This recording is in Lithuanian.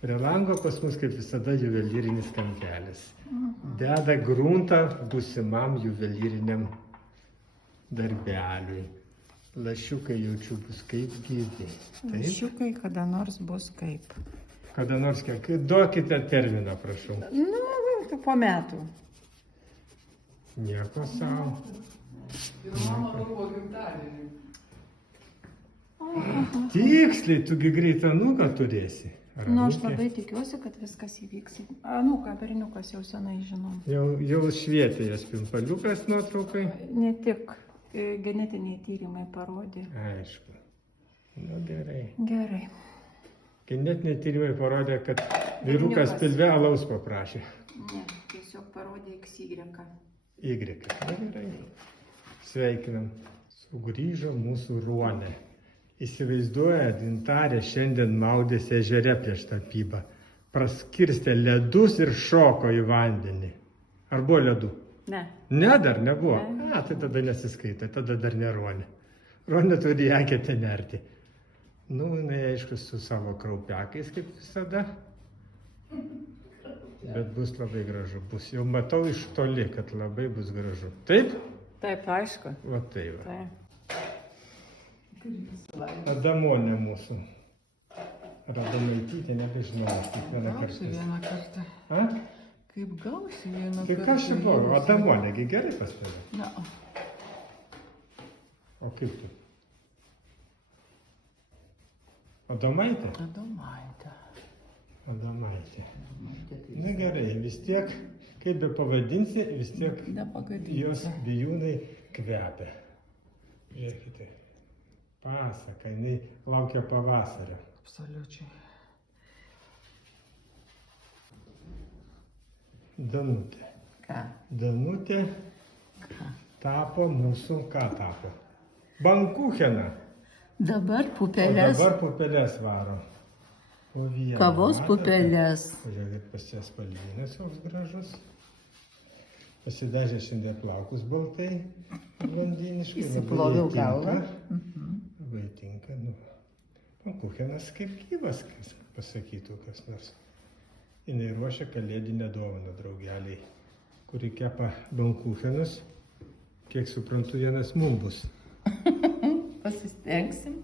Prie lango pas mus kaip visada juvelyrinis kampelis. Deda gruntą būsimam juvelyriniam darbeliui. Lašiukai jaučiu bus kaip gyvi. Lašiukai kada nors bus kaip. Kada nors kiek. Duokite terminą, prašau. Nu, po metų. Nieko savo. Ir mano rūko gimtadienį. Tiksliai, tugi greitą nuką turėsi. Nu, aš labai tikiuosi, kad viskas įvyks. Anūką, berniukas jau senai žinom. Jau švietė jas pimpaliukas nuotraukai. Ne tik genetiniai tyrimai parodė. Aišku. Nu gerai. Gerai. Genetiniai tyrimai parodė, kad vyrukas pilve alaus paprašė. Ne, tiesiog parodė XY. Y. Na gerai. Sveikinam. Sugrįžo mūsų ruonė. Įsivaizduoja, Gintarė šiandien maudėsi ežere prieš tapybą. Praskirstė ledus ir šoko į vandenį. Ar buvo ledų? Ne. Ne, dar nebuvo. Ne. A, tai tada nesiskaita, tada dar ne ruonė. Ruonė turi eketę nerti. Nu, jinai aišku su savo kraupiakais, kaip visada. Bet bus labai gražu. Bus. Jau matau iš toli, kad labai bus gražu. Taip? Taip, aišku. Va tai va. Taip. Adamonė mūsų. Ar Adamaitytė, nebežinau, aš kiekvieną Gausi kartą. vieną kartą. A? Kaip gausi vieną Tai kartą. kas čia buvo? Adamonėgi gerai pas tave. Na, O kaip tu? Adomaitė? Adomaitė. Adamaitė. Na gerai, vis tiek, kaip be pavadinsi, vis tiek Nepagadinsi. jos bijūnai kvepia. Žiūrėkite. Pasaka, jinai laukia pavasario. Absoliučiai. Danutė. Ką? Danutė tapo mūsų, ką tapo? Bankucheną. Dabar O pupelės. dabar pupelės varo. Po vieną. Kavos Matote? pupelės. Pažiūrėkit, pas jas spalvinas koks gražus. Pasidažė šiandien plaukus baltai, blondiniškai. Įsiploviau labai jai galvą. tinka. Labai tinka. Nu. Bankuchenas kaip gyvas, kas pasakytų kas nors. Jis ruošia kalėdinę dovaną draugeliai, kuri kepa bankuchenus. Kiek suprantu, vienas mums bus. Pasistengsim.